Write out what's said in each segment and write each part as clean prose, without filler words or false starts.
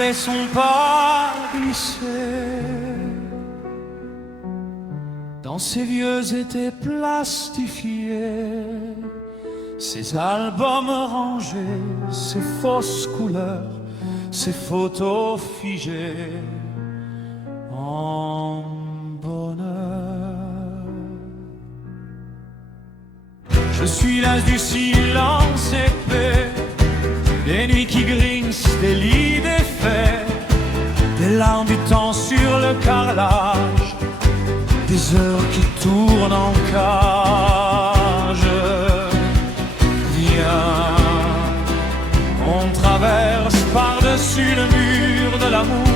voulait son pas glisser dans ses vieux étés plastifiés, ses albums rangés, ses fausses couleurs, ses photos figées en bonheur. Je suis l'as du silence épais, des nuits qui grinçent, des lits défaits, des larmes du temps sur le carrelage, des heures qui tournent en cage. Viens, on traverse par-dessus le mur de l'amour,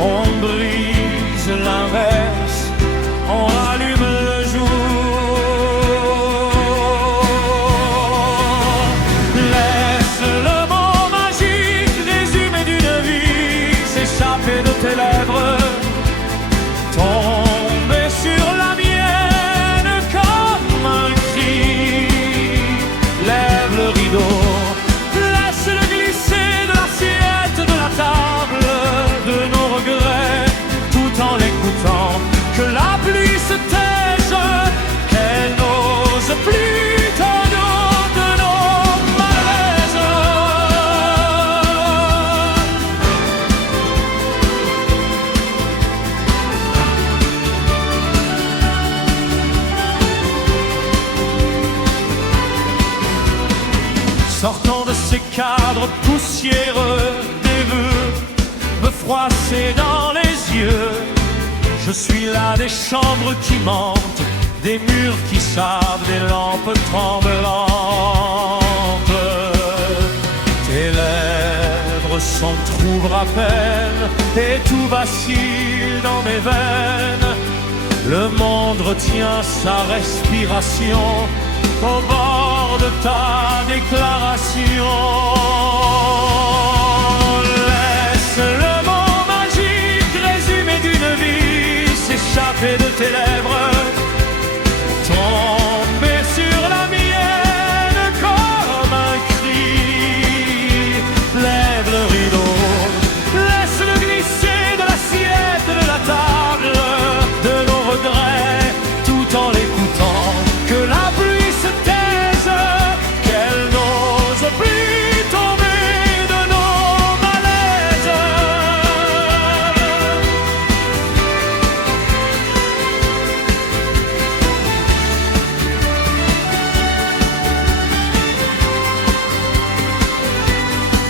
on brise l'inverse, on rallume le jour. Laisse le mot magique résumé d'une vie s'échapper de tes lèvres, tomber sur la mienne comme un cri. Lève le rideau, laisse-le glisser de l'assiette de la table de nos regrets, tout en l'écoutant. Que la pluie se taise, qu'elle n'ose plus tonneau de nos malaises. Sortant de ces cadres poussiéreux, des vœux me froisser dans les yeux. Je suis là des chambres qui mentent, des murs qui savent, des lampes tremblantes. Tes lèvres s'entr'ouvrent à peine et tout vacille dans mes veines. Le monde retient sa respiration au bord de ta déclaration. Laisse le mot magique résumé d'une vie s'échapper de tes lèvres, tomber sur la mienne comme un cri. Lève le rideau, laisse-le glisser de l'assiette de la table de nos regrets, tout en l'écoutant. Que la pluie se taise, qu'elle n'ose plus tomber de nos malaises.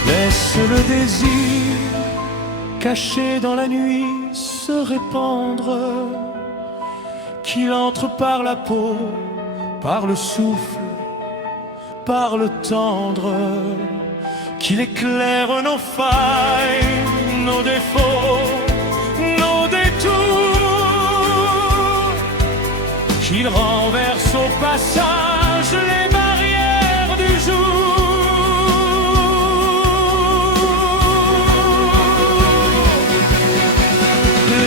Laisse le désir caché dans la nuit se répandre, qu'il entre par la peau, par le souffle, par le tendre, qu'il éclaire nos failles, nos défauts, nos détours, qu'il renverse au passage les barrières du jour.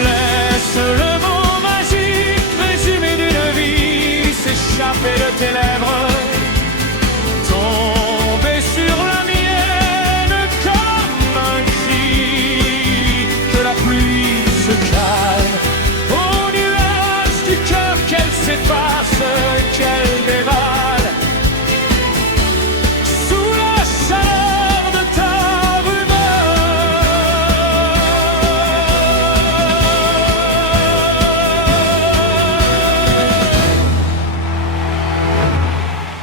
Laisse le mot magique résumé d'une vie s'échapper de tes lèvres, tomber sur la mienne comme un cri. Que la pluie se calme au nuage du cœur, qu'elle s'efface, qu'elle